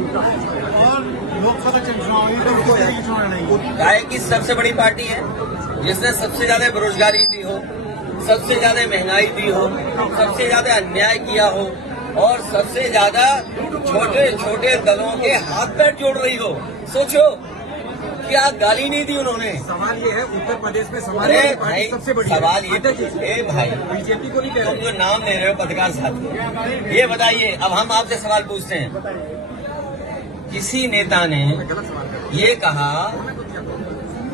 और लोकसभा चुनाव नहीं गाय की सबसे बड़ी पार्टी है जिसने सबसे ज्यादा बेरोजगारी दी हो, सबसे ज्यादा महंगाई दी हो, सबसे ज्यादा अन्याय किया हो और सबसे ज्यादा छोटे छोटे दलों के हाथ पैर जोड़ रही हो। सोचो क्या गाली नहीं दी उन्होंने। सवाल ये है उत्तर प्रदेश में भाई सबसे बड़ी सवाल ये भाई बीजेपी को नहीं कह तुम जो नाम ले रहे हो पत्रकार साथी, ये बताइए अब हम आपसे सवाल पूछते हैं। किसी नेता ने ये कहा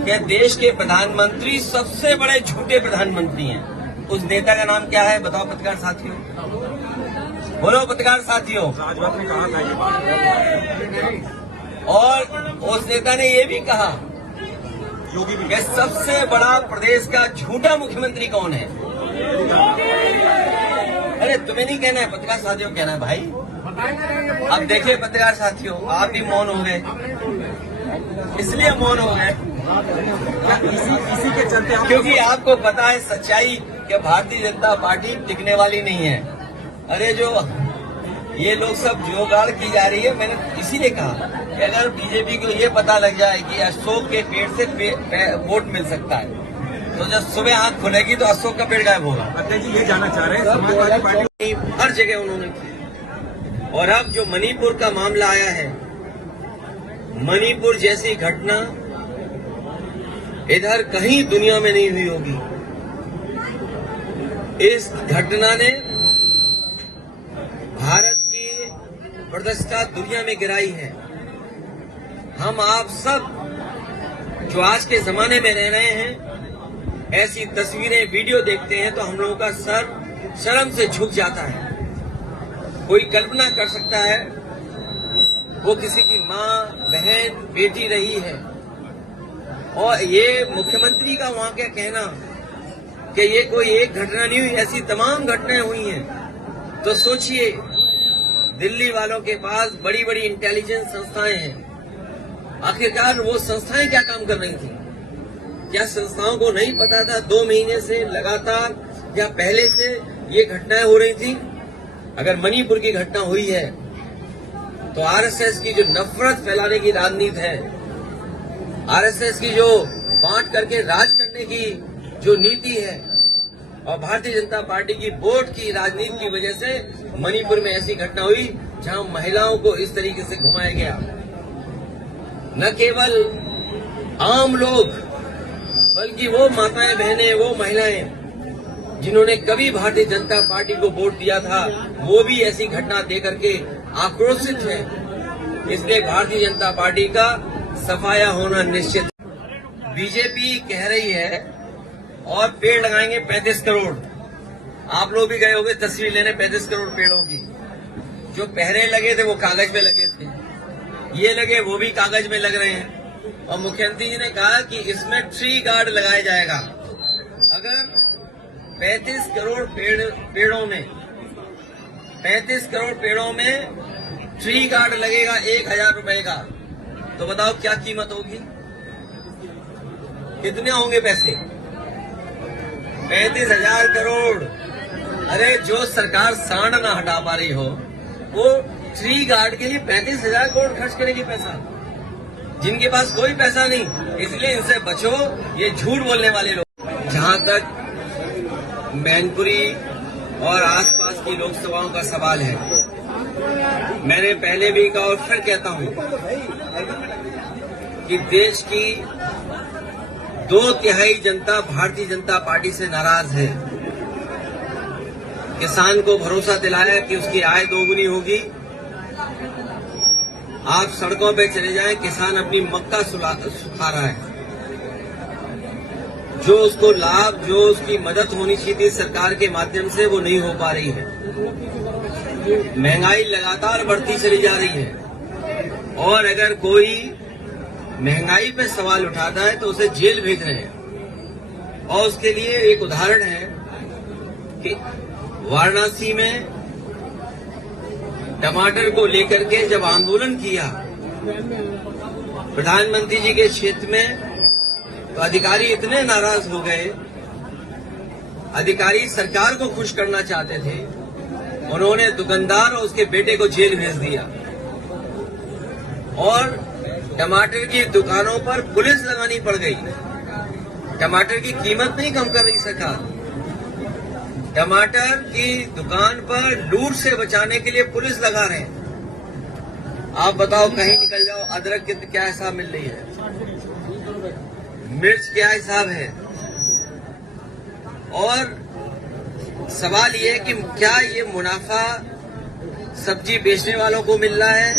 कि देश के प्रधानमंत्री सबसे बड़े झूठे प्रधानमंत्री हैं। उस नेता का नाम क्या है बताओ पत्रकार साथियों, बोलो पत्रकार साथियों। राजनाथ ने कहा था ये बात। और उस नेता ने ये भी कहा योगी भी कि सबसे बड़ा प्रदेश का झूठा मुख्यमंत्री कौन है। अरे तुम्हें नहीं कहना है, पत्रकार साथियों कहना है भाई। अब देखिए पत्रकार साथियों, आप भी मौन हो गए, इसलिए मौन हो गए इसी के चलते क्योंकि आपको पता है सच्चाई कि भारतीय जनता पार्टी टिकने वाली नहीं है। अरे जो ये लोग सब जुगाड़ की जा रही है, मैंने इसीलिए कहा कि अगर बीजेपी को ये पता लग जाए कि अशोक के पेड़ से वोट मिल सकता है तो जब सुबह आंख खुलेगी तो अशोक का पेड़ गायब होगा। अध्यक्ष जी ये जानना चाह रहे हैं समाजवादी पार्टी हर जगह उन्होंने की। और अब जो मणिपुर का मामला आया है, मणिपुर जैसी घटना इधर कहीं दुनिया में नहीं हुई होगी। इस घटना ने भारत की प्रतिष्ठा दुनिया में गिराई है। हम आप सब जो आज के जमाने में रह रहे हैं, ऐसी तस्वीरें वीडियो देखते हैं तो हम लोगों का सर शर्म से झुक जाता है। कोई कल्पना कर सकता है वो किसी की माँ, बहन, बेटी रही है और ये मुख्यमंत्री का वहां क्या कहना कि ये कोई एक घटना नहीं हुई, ऐसी तमाम घटनाएं हुई हैं। तो सोचिए दिल्ली वालों के पास बड़ी बड़ी इंटेलिजेंस संस्थाएं हैं, आखिरकार वो संस्थाएं क्या काम कर रही थी? क्या संस्थाओं को नहीं पता था 2 महीने से लगातार या पहले से ये घटनाएं हो रही थी? अगर मणिपुर की घटना हुई है तो आरएसएस की जो नफरत फैलाने की राजनीति है, आरएसएस की जो बांट करके राज करने की जो नीति है और भारतीय जनता पार्टी की वोट की राजनीति की वजह से मणिपुर में ऐसी घटना हुई जहां महिलाओं को इस तरीके से घुमाया गया। न केवल आम लोग बल्कि वो माताएं, बहनें, वो महिलाएं जिन्होंने कभी भारतीय जनता पार्टी को वोट दिया था, वो भी ऐसी घटना देकर के आक्रोशित है। इसलिए भारतीय जनता पार्टी का सफाया होना निश्चित। बीजेपी कह रही है और पेड़ लगाएंगे 35 करोड़। आप लोग भी गए होंगे तस्वीर लेने 35 करोड़ पेड़ों की। जो पहले लगे थे वो कागज में लगे थे, ये लगे वो भी कागज में लग रहे हैं। और मुख्यमंत्री जी ने कहा कि इसमें ट्री गार्ड लगाया जाएगा। अगर 35 करोड़ पेड़ों में 35 करोड़ पेड़ों में ट्री गार्ड लगेगा 1000 रुपए का, तो बताओ क्या कीमत होगी, कितने होंगे पैसे? 35,000 करोड़। अरे जो सरकार सांड ना हटा पा रही हो वो ट्री गार्ड के लिए 35,000 करोड़ खर्च करेगी पैसा, जिनके पास कोई पैसा नहीं। इसलिए इनसे बचो, ये झूठ बोलने वाले लोग। जहां तक मैनपुरी और आसपास की लोकसभाओं का सवाल है, मैंने पहले भी कहा और फिर कहता हूं कि देश की 2/3 जनता भारतीय जनता पार्टी से नाराज है। किसान को भरोसा दिलाया कि उसकी आय दोगुनी होगी। आप सड़कों पे चले जाएं, किसान अपनी मक्का सुखा रहा है। जो उसको लाभ, जो उसकी मदद होनी चाहिए थी सरकार के माध्यम से, वो नहीं हो पा रही है। महंगाई लगातार बढ़ती चली जा रही है और अगर कोई महंगाई पे सवाल उठाता है तो उसे जेल भेज रहे हैं। और उसके लिए एक उदाहरण है कि वाराणसी में टमाटर को लेकर के जब आंदोलन किया प्रधानमंत्री जी के क्षेत्र में, तो अधिकारी इतने नाराज हो गए। अधिकारी सरकार को खुश करना चाहते थे, उन्होंने दुकानदार और उसके बेटे को जेल भेज दिया। और टमाटर की दुकानों पर पुलिस लगानी पड़ गई। टमाटर की कीमत नहीं कम कर रही सरकार। टमाटर की दुकान पर लूट से बचाने के लिए पुलिस लगा रहे हैं। आप बताओ, कहीं निकल जाओ, अदरक की क्या हिसाब मिल रही है, मिर्च क्या हिसाब है। और सवाल ये है कि क्या ये मुनाफा सब्जी बेचने वालों को मिल रहा है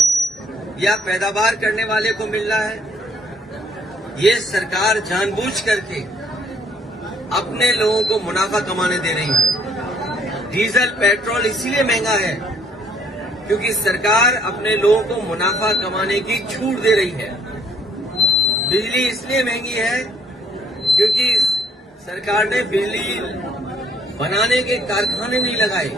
या पैदावार करने वाले को मिल रहा है। ये सरकार जानबूझ करके अपने लोगों को मुनाफा कमाने दे रही है। डीजल पेट्रोल इसीलिए महंगा है क्योंकि सरकार अपने लोगों को मुनाफा कमाने की छूट दे रही है। बिजली इसलिए महंगी है क्योंकि सरकार ने बिजली बनाने के कारखाने नहीं लगाए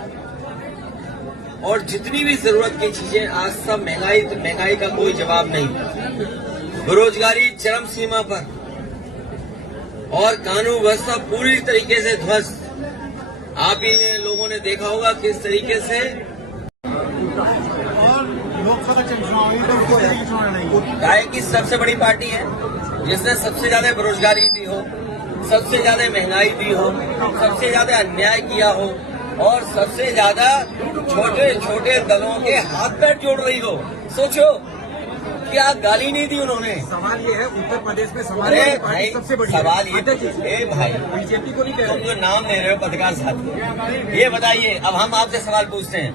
और जितनी भी जरूरत की चीजें आज सब महंगाई का कोई जवाब नहीं। बेरोजगारी चरम सीमा पर और कानून व्यवस्था पूरी तरीके से ध्वस्त। आप ही लोगों ने देखा होगा किस तरीके से लोकसभा चुनाव गाय की सबसे बड़ी पार्टी है जिसने सबसे ज्यादा बेरोजगारी दी हो, सबसे ज्यादा महंगाई दी हो, सबसे ज्यादा अन्याय किया हो और सबसे ज्यादा छोटे छोटे दलों के हाथ पैर जोड़ रही हो। सोचो, क्या गाली नहीं दी उन्होंने। सवाल ये है, उत्तर प्रदेश में समाज अरे वाली भाई, पार्टी सबसे बड़ी सवाल है। ये भाई, बीजेपी को नहीं कह तुम रहे। जो नाम ले रहे हो पत्रकार साथी, ये बताइए, अब हम आपसे सवाल पूछते हैं।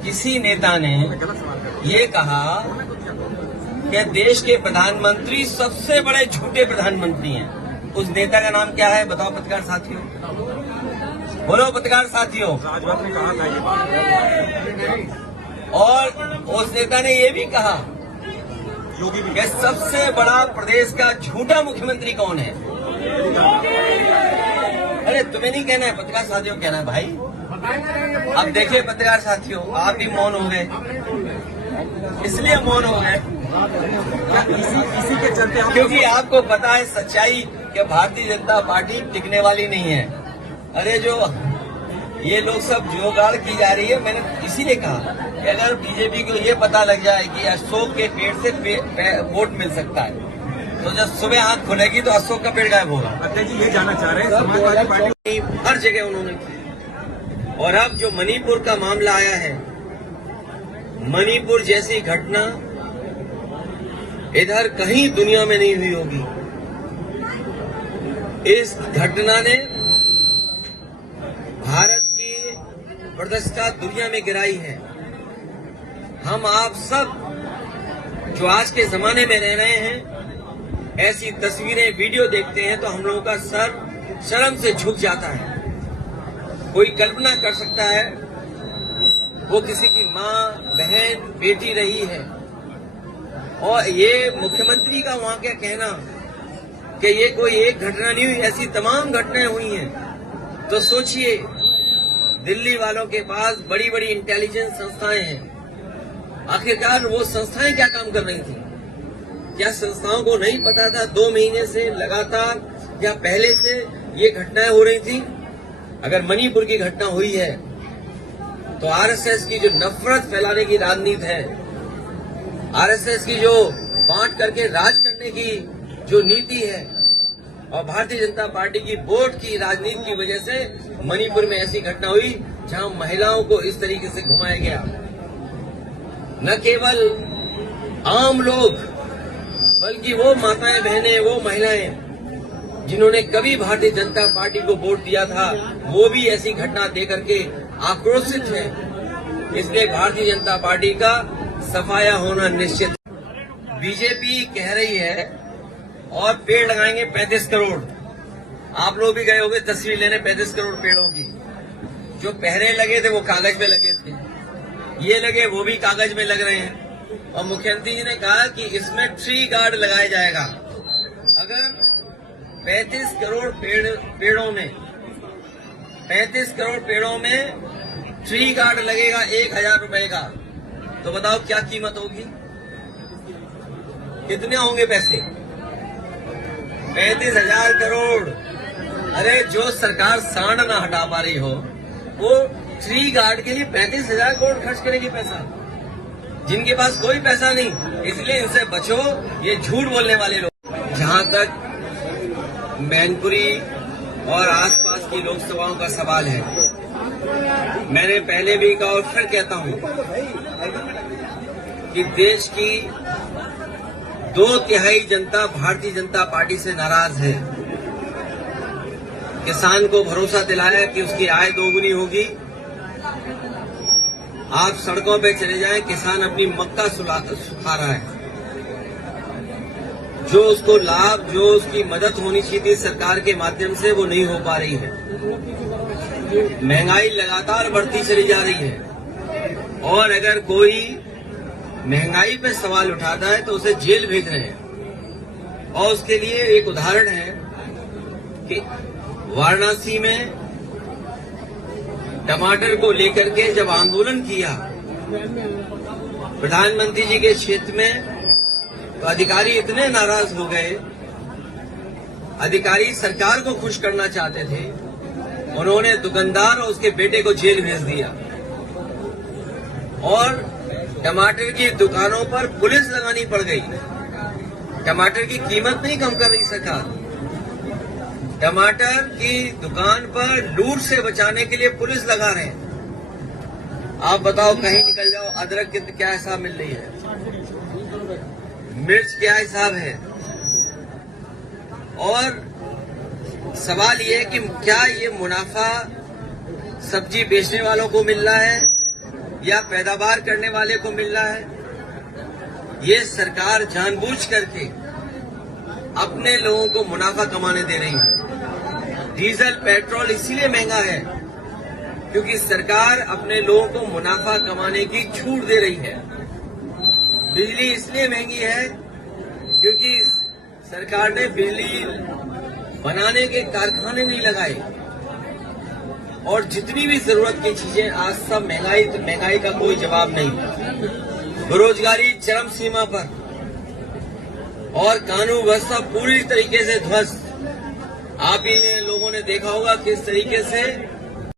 किसी नेता ने गलत सवाल कर ये कहा कि देश के प्रधानमंत्री सबसे बड़े झूठे प्रधानमंत्री हैं। उस नेता का नाम क्या है बताओ पत्रकार साथियों, बोलो पत्रकार साथियों। राजभर ने कहा था ये बात। और उस नेता ने ये भी कहा योगी भी कि सबसे बड़ा प्रदेश का झूठा मुख्यमंत्री कौन है। अरे तुम्हें नहीं कहना है, पत्रकार साथियों कहना है भाई। अब देखिए पत्रकार साथियों, आप भी मौन हो गए, इसलिए मौन हो गए क्या इसी के चलते हम क्योंकि आपको पता है सच्चाई कि भारतीय जनता पार्टी टिकने वाली नहीं है। अरे जो ये लोग सब जुगाड़ की जा रही है, मैंने इसीलिए कहा कि अगर बीजेपी को ये पता लग जाए कि अशोक के पेड़ से वोट मिल सकता है तो जब सुबह आंख खुलेगी तो अशोक का पेड़ गायब होगा। अध्यक्ष जी ये जानना चाह रहे हैं, समाजवादी पार्टी हर जगह उन्होंने की। और अब जो मणिपुर का मामला आया है, मणिपुर जैसी घटना इधर कहीं दुनिया में नहीं हुई होगी। इस घटना ने भारत की प्रतिष्ठा दुनिया में गिराई है। हम आप सब जो आज के जमाने में रह रहे हैं, ऐसी तस्वीरें वीडियो देखते हैं तो हम लोगों का सर शर्म से झुक जाता है। कोई कल्पना कर सकता है वो किसी की माँ, बहन, बेटी रही है और ये मुख्यमंत्री का वहां क्या कहना कि ये कोई एक घटना नहीं हुई, ऐसी तमाम घटनाएं हुई हैं। तो सोचिए, दिल्ली वालों के पास बड़ी बड़ी इंटेलिजेंस संस्थाएं हैं। आखिरकार वो संस्थाएं क्या काम कर रही थी? क्या संस्थाओं को नहीं पता था 2 महीने से लगातार या पहले से ये घटनाएं हो रही थी? अगर मणिपुर की घटना हुई है तो आरएसएस की जो नफरत फैलाने की राजनीति है, आरएसएस की जो बांट करके राज करने की जो नीति है और भारतीय जनता पार्टी की वोट की राजनीति की वजह से मणिपुर में ऐसी घटना हुई जहां महिलाओं को इस तरीके से घुमाया गया। न केवल आम लोग बल्कि वो माताएं, बहनें, वो महिलाएं जिन्होंने कभी भारतीय जनता पार्टी को वोट दिया था, वो भी ऐसी घटना देकर के आक्रोशित है। इसलिए भारतीय जनता पार्टी का सफाया होना निश्चित। बीजेपी कह रही है और पेड़ लगाएंगे 35 करोड़। आप लोग भी गए होंगे तस्वीर लेने 35 करोड़ पेड़ों की। जो पहले लगे थे वो कागज में लगे थे, ये लगे वो भी कागज में लग रहे हैं। और मुख्यमंत्री जी ने कहा कि इसमें ट्री गार्ड लगाया जाएगा। अगर 35 करोड़ पेड़ों में 35 करोड़ पेड़ों में ट्री गार्ड लगेगा 1000 रुपए का, तो बताओ क्या कीमत होगी, कितने होंगे पैसे? 35,000 करोड़। अरे जो सरकार सांड ना हटा पा रही हो वो ट्री गार्ड के लिए 35,000 करोड़ खर्च करेगी पैसा। जिनके पास कोई पैसा नहीं, इसलिए इनसे बचो, ये झूठ बोलने वाले लोग। जहां तक मैनपुरी और आसपास की लोकसभाओं का सवाल है, मैंने पहले भी कहा और फिर कहता हूं कि देश की 2/3 जनता भारतीय जनता पार्टी से नाराज है। किसान को भरोसा दिलाया कि उसकी आय दोगुनी होगी। आप सड़कों पे चले जाएं, किसान अपनी मक्का सुखा रहा है। जो उसको लाभ, जो उसकी मदद होनी चाहिए थी सरकार के माध्यम से, वो नहीं हो पा रही है। महंगाई लगातार बढ़ती चली जा रही है और अगर कोई महंगाई पे सवाल उठाता है तो उसे जेल भेज रहे हैं। और उसके लिए एक उदाहरण है कि वाराणसी में टमाटर को लेकर के जब आंदोलन किया प्रधानमंत्री जी के क्षेत्र में, तो अधिकारी इतने नाराज हो गए। अधिकारी सरकार को खुश करना चाहते थे, उन्होंने दुकानदार और उसके बेटे को जेल भेज दिया और टमाटर की दुकानों पर पुलिस लगानी पड़ गई। टमाटर की कीमत नहीं कम कर रही सरकार, टमाटर की दुकान पर लूट से बचाने के लिए पुलिस लगा रहे हैं। आप बताओ, कहीं निकल जाओ, अदरक की क्या हिसाब मिल रही है, मिर्च क्या हिसाब है। और सवाल ये है कि क्या ये मुनाफा सब्जी बेचने वालों को मिल रहा है या पैदावार करने वाले को मिल रहा है। ये सरकार जानबूझ करके अपने लोगों को मुनाफा कमाने दे रही है। डीजल पेट्रोल इसीलिए महंगा है क्योंकि सरकार अपने लोगों को मुनाफा कमाने की छूट दे रही है। बिजली इसलिए महंगी है क्योंकि सरकार ने बिजली बनाने के कारखाने नहीं लगाए और जितनी भी जरूरत की चीजें आज सब महंगाई का कोई जवाब नहीं। बेरोजगारी चरम सीमा पर और कानून व्यवस्था पूरी तरीके से ध्वस्त। आप ही लोगों ने देखा होगा किस तरीके से